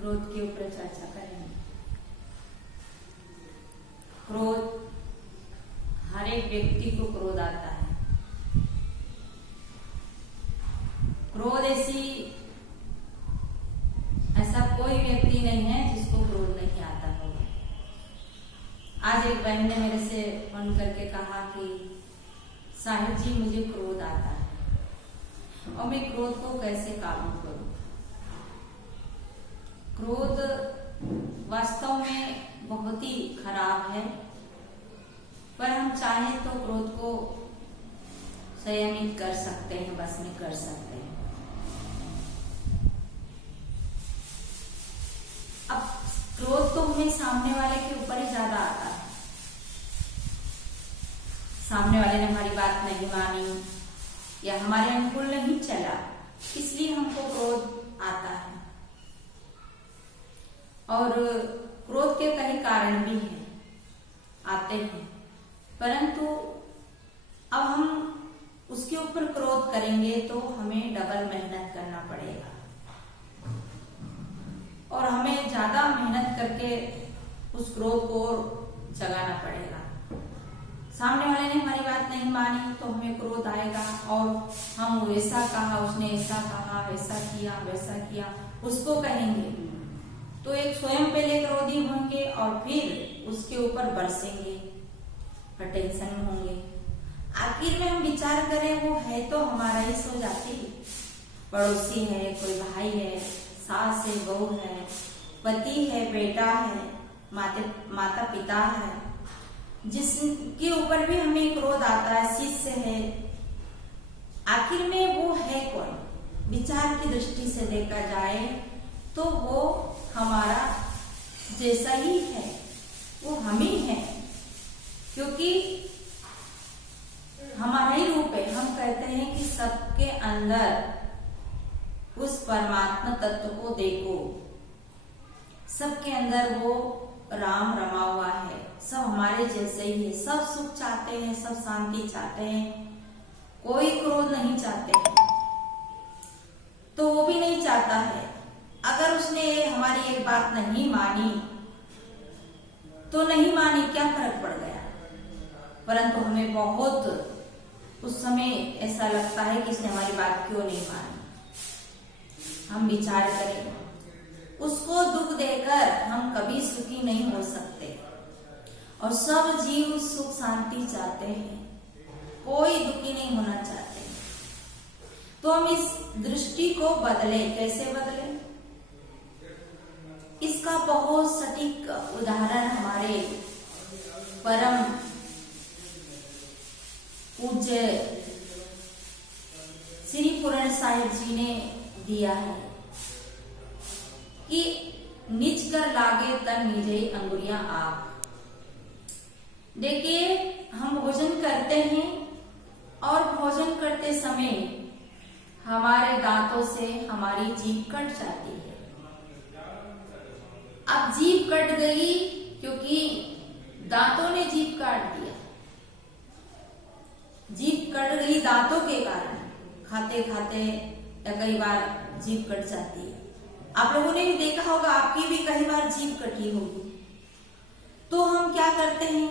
क्रोध के ऊपर चर्चा करेंगे। क्रोध, हर एक व्यक्ति को क्रोध आता है। क्रोध ऐसा कोई व्यक्ति नहीं है जिसको क्रोध नहीं आता होगा। आज एक बहन ने मेरे से फोन करके कहा कि साहिब जी मुझे क्रोध आता है और मैं क्रोध को कैसे काबू करूं। क्रोध वास्तव में बहुत ही खराब है, पर हम चाहें तो क्रोध को संयमित कर सकते हैं, बस में कर सकते हैं। अब क्रोध तो हमें सामने वाले के ऊपर ही ज्यादा आता है। सामने वाले ने हमारी बात नहीं मानी या हमारे अनुकूल नहीं चला, इसलिए हमको क्रोध आता है। और क्रोध के कई कारण भी हैं, आते हैं, परंतु अब हम उसके ऊपर क्रोध करेंगे तो हमें डबल मेहनत करना पड़ेगा और हमें ज्यादा मेहनत करके उस क्रोध को जगाना पड़ेगा। सामने वाले ने हमारी बात नहीं मानी तो हमें क्रोध आएगा और हम वैसा कहा, उसने ऐसा कहा, वैसा किया, वैसा किया, उसको कहेंगे तो एक स्वयं पहले क्रोधी होंगे और फिर उसके ऊपर बरसेंगे, टेंशन में होंगे। आखिर में हम विचार करें वो है तो हमारा ही सो जाती, पड़ोसी है, कोई भाई है, सास है, बहू है, पति है, बेटा है, माता पिता है, जिसके ऊपर भी हमें क्रोध आता है, शिष्य है। आखिर में वो है कौन? विचार की दृष्टि से देखा जाए तो वो हमारा जैसा ही है, वो हम ही है, क्योंकि हमारा ही रूप है। हम कहते हैं कि सबके अंदर उस परमात्मा तत्व को देखो, सबके अंदर वो राम रमा हुआ है, सब हमारे जैसे ही है, सब सुख चाहते हैं, सब शांति चाहते हैं, कोई क्रोध नहीं चाहते हैं। तो वो भी नहीं चाहता है। अगर उसने हमारी एक बात नहीं मानी तो नहीं मानी, क्या फर्क पड़ गया, परंतु हमें बहुत उस समय ऐसा लगता है कि इसने हमारी बात क्यों नहीं मानी। हम विचार करें, उसको दुख देकर हम कभी सुखी नहीं हो सकते और सब जीव सुख शांति चाहते हैं, कोई दुखी नहीं होना चाहते। तो हम इस दृष्टि को बदले, कैसे बदले? इसका बहुत सटीक उदाहरण हमारे परम पूज्य श्री पूर्ण साहिब जी ने दिया है कि निज कर लागे तन निजे अंगुलियां आप। देखिए, हम भोजन करते हैं और भोजन करते समय हमारे दांतों से हमारी जीभ कट जाती है। अब जीभ कट गई क्योंकि दांतों ने जीभ काट दिया, जीभ कट गई दांतों के कारण, खाते खाते या कई बार जीभ कट जाती है। आप लोगों ने भी देखा होगा, आपकी भी कई बार जीभ कटी होगी। तो हम क्या करते हैं?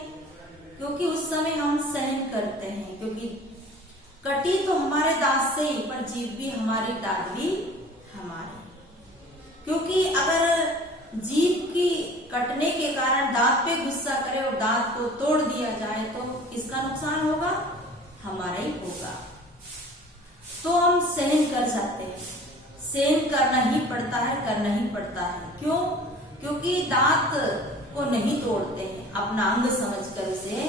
क्योंकि उस समय हम सहन करते हैं, क्योंकि कटी तो हमारे दांत से ही, पर जीभ भी हमारी, दांत भी हमारे। क्योंकि अगर जीभ की कटने के कारण दांत पे गुस्सा करे और दांत को तोड़ दिया जाए तो किसका नुकसान होगा? हमारा ही होगा। तो हम सहन कर जाते हैं, सहन करना ही पड़ता है, करना ही पड़ता है। क्यों? क्योंकि दांत को नहीं तोड़ते हैं, अपना अंग समझकर उसे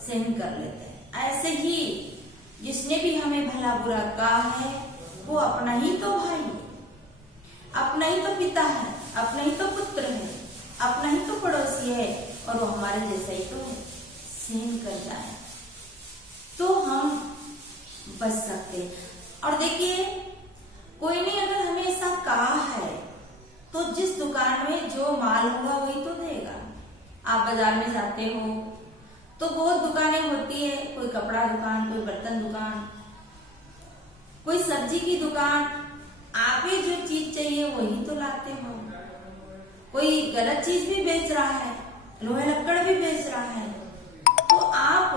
सहन कर लेते हैं। ऐसे ही जिसने भी हमें भला बुरा कहा है वो अपना ही तो भाई है, अपना ही तो पिता है, अपना ही तो पुत्र है, अपना ही तो पड़ोसी है और वो हमारे जैसा ही तो है। सहन कर जाए तो हम बच सकते हैं। और देखिए, कोई ने अगर हमें ऐसा कहा है तो जिस दुकान में जो माल होगा वही तो देगा। आप बाजार में जाते हो तो बहुत दुकानें होती है, कोई कपड़ा दुकान, कोई बर्तन दुकान, कोई सब्जी की दुकान। आप ही जो चीज चाहिए वही तो लाते हो। कोई गलत चीज भी बेच रहा है, लोहे लक्कड़ भी बेच रहा है, तो आप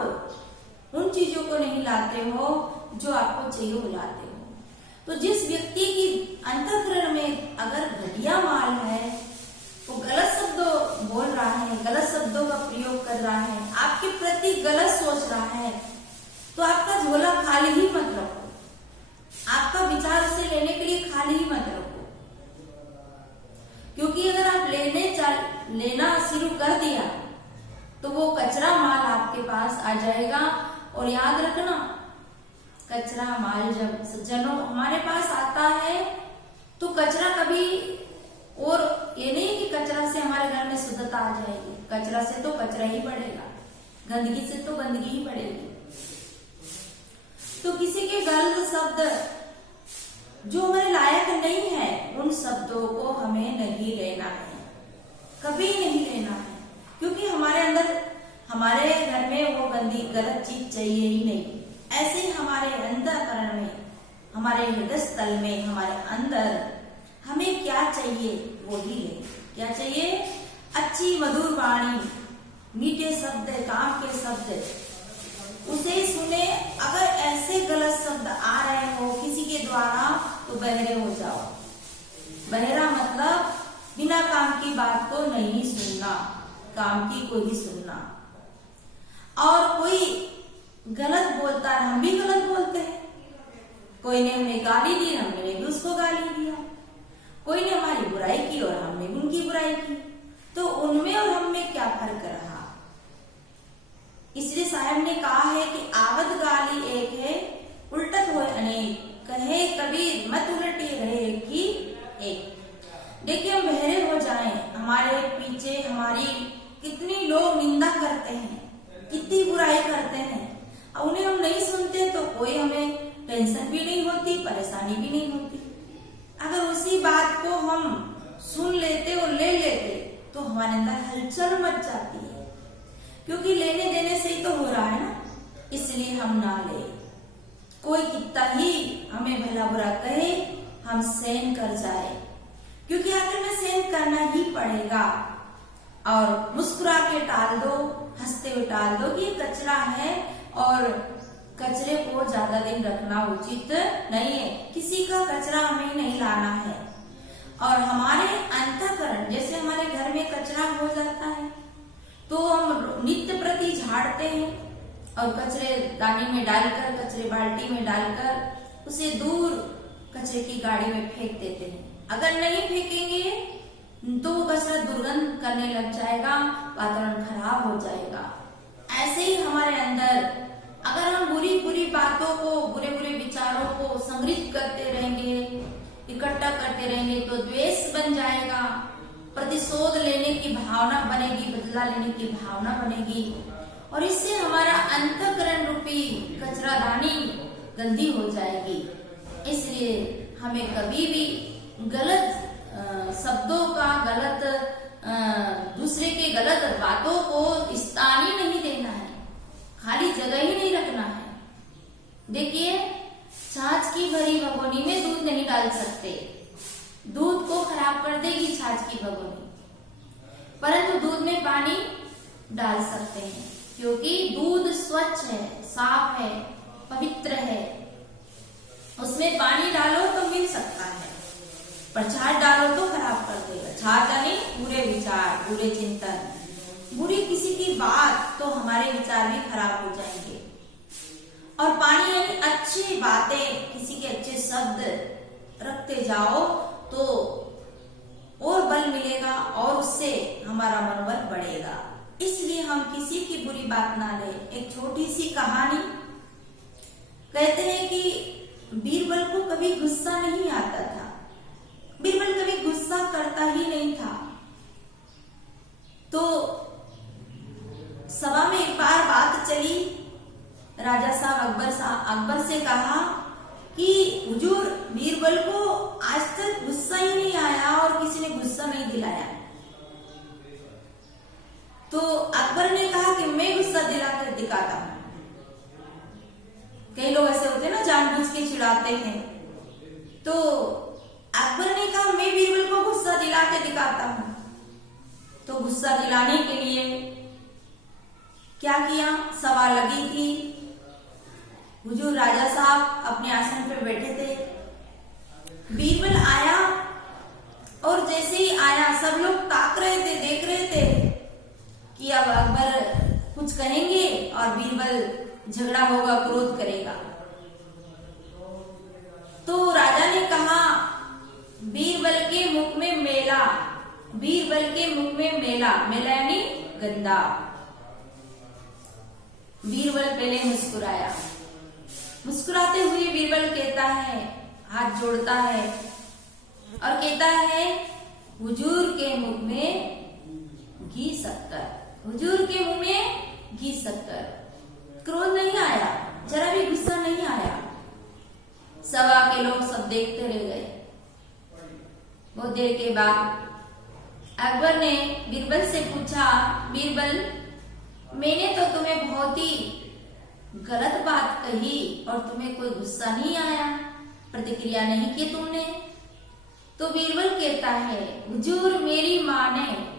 उन चीजों को नहीं लाते हो जो आपको चाहिए वो लाते हो। तो जिस व्यक्ति की अंतःकरण में अगर घटिया माल है, वो गलत शब्दों बोल रहा है, गलत शब्दों का प्रयोग कर रहा है, आपके प्रति गलत सोच रहा है, तो आपका झोला खाली ही मत रखो, आपका विचार उसे लेने के लिए खाली ही मत रखो। क्योंकि अगर आप लेना शुरू कर दिया तो वो कचरा माल आपके पास आ जाएगा। और याद रखना, कचरा माल जब सज्जनों हमारे पास आता है तो कचरा कभी, और ये नहीं कि कचरा से हमारे घर में शुद्धता आ जाएगी, कचरा से तो कचरा ही बढ़ेगा, गंदगी से तो गंदगी ही बढ़ेगी। तो किसी के गलत शब्द जो हमारे लायक नहीं है, उन शब्दों को हमें नहीं लेना है, कभी नहीं लेना है। क्योंकि हमारे घर में वो गलत चीज चाहिए ही नहीं। ऐसे ही हमारे अंतःकरण में, हमारे हृदय स्थल में, हमारे अंदर हमें क्या चाहिए वो ही ले। क्या चाहिए? अच्छी मधुर वाणी, मीठे शब्द, काम के शब्द, उसे सुने। अगर ऐसे गलत शब्द आ रहे हो किसी के द्वारा तो बहरे हो जाओ। बहरा मतलब बिना काम की बात को नहीं सुनना, काम की को ही सुनना। और कोई गलत बोलता है, हम भी गलत बोलते हैं। कोई ने हमें गाली दी, हमने भी उसको गाली दिया। कोई ने हमारी बुराई की और हमने भी उनकी बुराई की। तो उनमें और हम में क्या फर्क रहा? इसलिए साहब ने कहा है कि आवत गाली एक है, उल्टत होए अनेक। कहे कबीर मत उलटे रहे एक ही एक। देखिए, हम बहरे हो जाएं, हमारे पीछे हमारी कितनी लोग निंदा करते हैं, कितनी बुराई करते हैं, और उन्हें हम नहीं सुनते तो कोई हमें टेंशन भी नहीं होती, परेशानी भी नहीं होती। अगर उसी बात को हम सुन लेते और ले लेते तो हमारे अंदर हलचल मच जाती है। क्योंकि लेने देने से ही तो हो रहा है ना, इसलिए हम ना ले। कोई कितना ही हमें भला बुरा कहे, हम सहन कर जाए, क्योंकि आखिर में सहन करना ही पड़ेगा। और मुस्कुरा के टाल दो, हंसते हुए टाल दो कि ये कचरा है और कचरे को ज्यादा दिन रखना उचित नहीं है। किसी का कचरा हमें नहीं लाना है। और हमारे अंतःकरण, जैसे हमारे घर में कचरा हो जाता है तो हम नित्य प्रति झाड़ते हैं और कचरे दानी में डालकर, कचरे बाल्टी में डालकर उसे दूर कचरे की गाड़ी में फेंक देते हैं। अगर नहीं फेंकेंगे तो वो कचरा दुर्गंध करने लग जाएगा, वातावरण खराब हो जाएगा। ऐसे ही हमारे अंदर अगर हम बुरी बुरी बातों को, बुरे बुरे विचारों को संग्रहित करते रहेंगे, इकट्ठा करते रहेंगे तो द्वेष बन जाएगा, प्रतिशोध लेने की भावना बनेगी, बदला लेने की भावना बनेगी। और इससे हमारा अंतःकरण रूपी कचरादानी गंदी हो जाएगी। इसलिए हमें कभी भी गलत शब्दों का, दूसरे के गलत बातों को स्थान ही नहीं देना है, खाली जगह ही नहीं रखना है। देखिए, छाछ की भरी भगोनी में दूध नहीं डाल सकते, दूध को खराब कर देगी छाछ की भगोनी, परंतु दूध में पानी डाल सकते हैं, क्योंकि दूध स्वच्छ है, साफ है, पवित्र है। उसमें पानी डालो तो मिल सकता है, पर छाछ डालो तो खराब कर देगा। छाछ यानी बुरे विचार, बुरे चिंतन, बुरी किसी की बात, तो हमारे विचार भी खराब हो जाएंगे। और पानी यानी अच्छी बातें, किसी के अच्छे शब्द रखते जाओ तो और बल मिलेगा और उससे हमारा मनोबल बढ़ेगा। इसलिए हम किसी की बुरी बात ना ले। एक छोटी सी कहानी कहते हैं कि बीरबल को कभी गुस्सा नहीं आता था, बीरबल कभी गुस्सा करता ही नहीं था। तो सभा में एक बार बात चली, राजा साहब अकबर से कहा कि हुजूर, बीरबल को आज तक गुस्सा ही नहीं आया और किसी ने गुस्सा नहीं दिलाया। तो अकबर ने कहा कि मैं गुस्सा दिलाकर दिखाता हूं। कई लोग ऐसे होते हैं ना, जानबूझ के चिढ़ाते हैं। तो अकबर ने कहा मैं बीरबल को गुस्सा दिला के दिखाता हूं। तो गुस्सा दिलाने के लिए क्या किया, सभा लगी थी, हुजूर राजा साहब अपने आसन पर बैठे थे, बीरबल आया और जैसे ही आया सब लोग ताक रहे थे, देख रहे थे कि अब अकबर कुछ कहेंगे और बीरबल झगड़ा होगा, क्रोध करेगा। तो राजा ने कहा, बीरबल के मुख में मेला, बीरबल के मुख में मेला, मेला यानी गंदा। बीरबल पहले मुस्कुराया, मुस्कुराते हुए बीरबल कहता है, हाथ जोड़ता है और कहता है, हुजूर के मुख में घी शक्कर, हुजूर के मुंह में घी शक्कर। क्रोध नहीं आया, जरा भी गुस्सा नहीं आया। सभा के लोग सब देखते रह गए। बहुत देर के बाद अकबर ने बीरबल से पूछा, बीरबल मैंने तो तुम्हें बहुत ही गलत बात कही और तुम्हें कोई गुस्सा नहीं आया, प्रतिक्रिया नहीं की तुमने। तो बीरबल कहता है, हुजूर मेरी माँ ने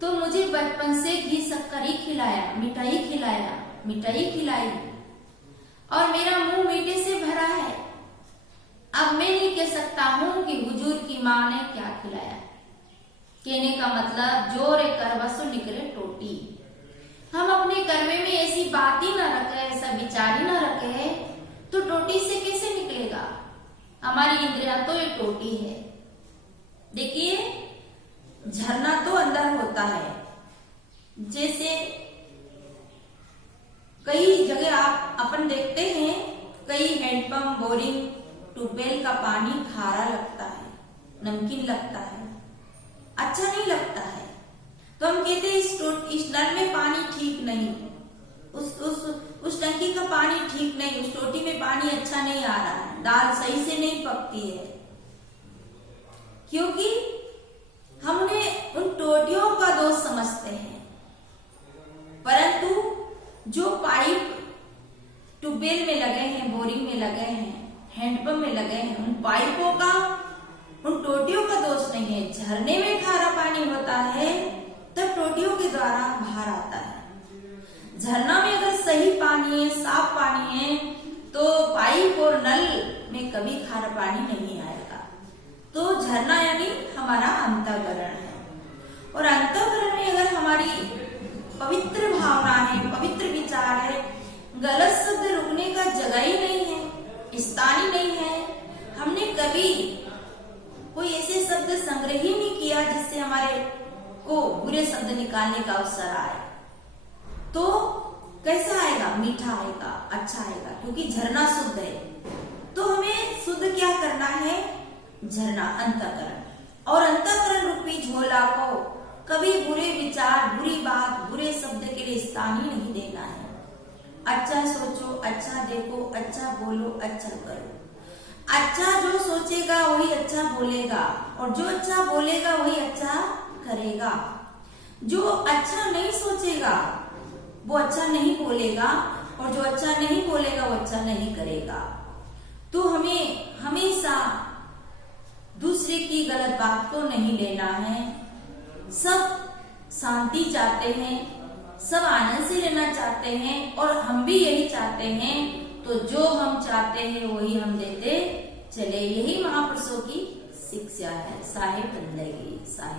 तो मुझे बचपन से घी शक्कर ही खिलाया, मिठाई खिलाया, मिठाई खिलाई और मेरा मुंह मीठे से भरा है। अब मैं नहीं कह सकता हूँ कि हुजूर की माँ ने क्या खिलाया। कहने का मतलब जोरे करवा सो निकले टोटी। हम अपने करवे में ऐसी बात ही ना रखे, ऐसा विचार ही ना रखे तो टोटी से कैसे निकलेगा। हमारी इंद्रिया तो एक टोटी है। देखिए झरना तो अंदर होता है, जैसे कई जगह आप अपन देखते हैं, कई हैंडपंप, बोरिंग, ट्यूबवेल का पानी खारा लगता है, नमकीन लगता है, अच्छा नहीं लगता है। तो हम कहते हैं इस नल में पानी ठीक नहीं, उस टंकी का पानी ठीक नहीं, उस टोटी में पानी अच्छा नहीं आ रहा है, दाल सही से नहीं पकती है, क्योंकि हमने उन टोटियों का दोष समझते हैं। परंतु जो पाइप ट्यूबवेल में लगे हैं, बोरिंग में लगे हैं, हैंडपंप में लगे हैं, उन पाइपों का, उन टोटियों का दोष नहीं है। झरने में खारा पानी होता है तब टोटियों के द्वारा बाहर आता है। झरना में अगर सही पानी है, साफ पानी है, तो पाइप और नल में कभी खारा पानी नहीं आएगा। तो झरना यानी हमारा अंतःकरण है, और अंतःकरण में अगर हमारी पवित्र भावना है, पवित्र विचार है, गलत शब्द रुकने का जगह ही नहीं है, स्थान ही नहीं है। हमने कभी कोई ऐसे शब्द संग्रह ही नहीं किया जिससे हमारे को बुरे शब्द निकालने का अवसर आए, तो कैसा आएगा, मीठा आएगा, अच्छा आएगा, क्योंकि झरना शुद्ध है। तो हमें शुद्ध क्या करना है, झरना अंतःकरण, और अंतःकरण रूपी झोला को कभी बुरे विचार, बुरी बात, बुरे शब्द के लिए स्थान ही नहीं देना है। अच्छा सोचो, अच्छा देखो, अच्छा बोलो, अच्छा करो। अच्छा जो सोचेगा वही अच्छा बोलेगा, और जो अच्छा बोलेगा वही अच्छा करेगा। जो अच्छा नहीं सोचेगा वो अच्छा नहीं बोलेगा, और जो अच्छा नहीं बोलेगा वो अच्छा नहीं करेगा। तो हमें हमेशा दूसरे की गलत बात को नहीं लेना है। सब शांति चाहते हैं, सब आनंद से रहना चाहते हैं, और हम भी यही चाहते हैं। तो जो हम चाहते हैं वही हम देते चले। यही महापुरुषों की शिक्षा है। साहेब बंदगी, साहेब।